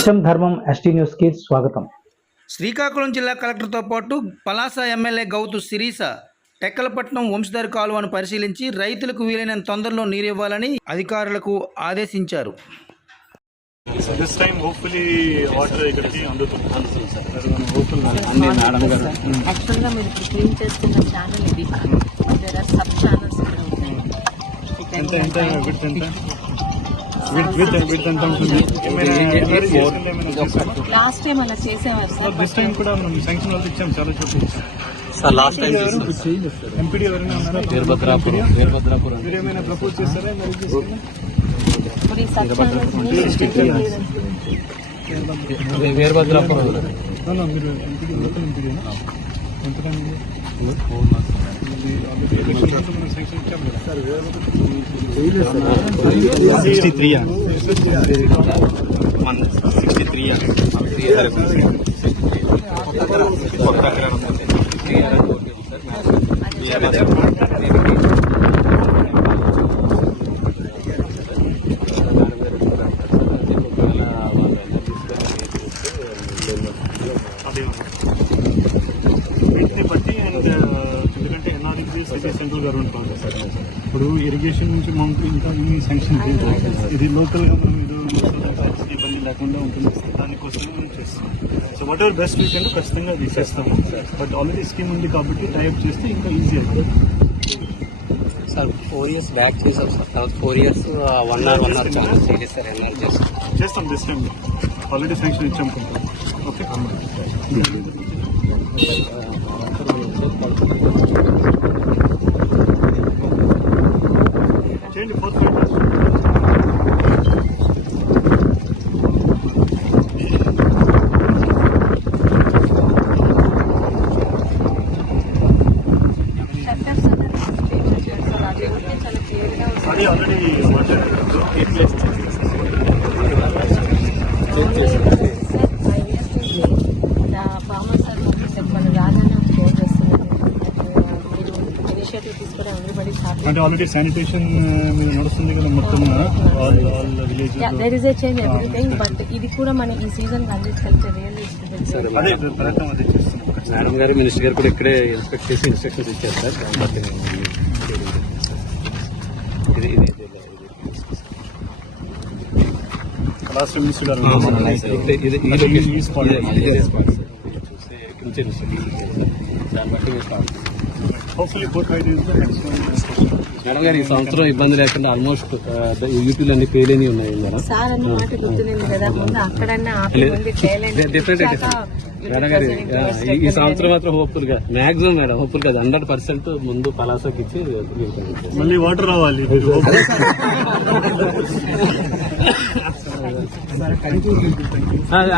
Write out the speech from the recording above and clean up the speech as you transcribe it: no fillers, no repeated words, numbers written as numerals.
సత్యం ధర్మం ST news కి స్వాగతం. శ్రీకాకుళం జిల్లా కలెక్టర్తో పాటు పలాస ఎమ్మెల్యే గౌతు శిరీష టెక్కలపట్నం వంశధార కాలువను పరిశీలించి రైతులకు వీలైనంత తొందరలో నీరు ఇవ్వాలని అధికారులకు ఆదేశించారు. This time hopefully water ఇక్కడికి అందుతుంది సార్. యాక్చువల్గా మీరు ఇప్పుడు క్లీన్ చేస్తున్న ఛానల్ ఇది. దేర్ ఆర్ సబ్ ఛానల్స్ ఇక్కడ ఉన్నాయి. లాస్ట్ టైం అలా చేసేవారు సార్. దిస్ టైం కూడా మనం శాంక్షన్ వాళ్ళు ఇచ్చాం చాలా చోట్ల సార్. లాస్ట్ టైం ఎంపీడీ ఎవరైనా ఉన్నారా? వీరభద్రాపురం మీరు ఏమైనా ప్రపోజ్ చేస్తారా? ఇప్పుడు ఈ సబ్ ఛానల్స్ వీరభద్రాపురం మీరు ఎంపీడీ లోకల్ ఎంపీడీనా? ఎంతకాలం శాంక్షన్ ఇచ్చాం కదా సార్. 63 వీటిని బట్టి అండ్ ఎందుకంటే NREG central government project sir. ఇప్పుడు ఇరిగేషన్ నుంచి మనకు ఇంకా శాంక్షన్ ఇది లోకల్గా మనం ఇబ్బంది లేకుండా ఉంటుంది. దానికోసం మనం చేస్తాం. So what ever best week అంటే ఖచ్చితంగా తీసేస్తాము. బట్ ఆల్రెడీ స్కీమ్ ఉంది కాబట్టి టైప్ చేస్తే ఇంకా ఈజీ అవుతుంది సార్. 4 years బ్యాక్ చేసాం సార్. తర్వాత 4 years 1 hour చాలా సీరియస్ సార్. ఎన్ఆర్ చేస్తాం దిస్ టైం. ఆల్రెడీ శాంక్షన్ ఇచ్చాం కొంచెం. ఓకే చేయండి. 4 meters. అది ఆల్రెడీ అంటే ఆల్రెడీ శానిటేషన్ మీద నడుస్తుంది కదా మొత్తం all village. There is a change everything. But ఇది కూడా మన ఈ సీజన్ అందించగలిగితే రియల్లీ అదే ప్రయత్నం అదే చేస్తున్నాం. మేడం గారు మినిస్టర్ గారు కూడా ఇక్కడే ఇన్స్పెక్ట్ చేసి ఇన్స్ట్రక్షన్స్ ఇచ్చారు సార్. లాస్ట్ మినిస్టర్ గారు హోప్ఫుల్లీ 4-5 days మేడం గారు ఈ సంవత్సరం ఇబ్బంది లేకుండా ఆల్మోస్ట్ యూపీలు అన్ని పేలేని ఉన్నాయి మేడం. సార్ అన్న మాట గుర్తులేదు కదా. ముందు అక్కడన్నా డెఫినెట్ మేడం గారు ఈ సంవత్సరం మాత్రం హోప్ఫుల్ గా మాక్సిమం మేడం హోప్ఫుల్ గా 100% ముందు పలాసకి ఇచ్చి మళ్ళీ వాటర్ రావాలి. సార్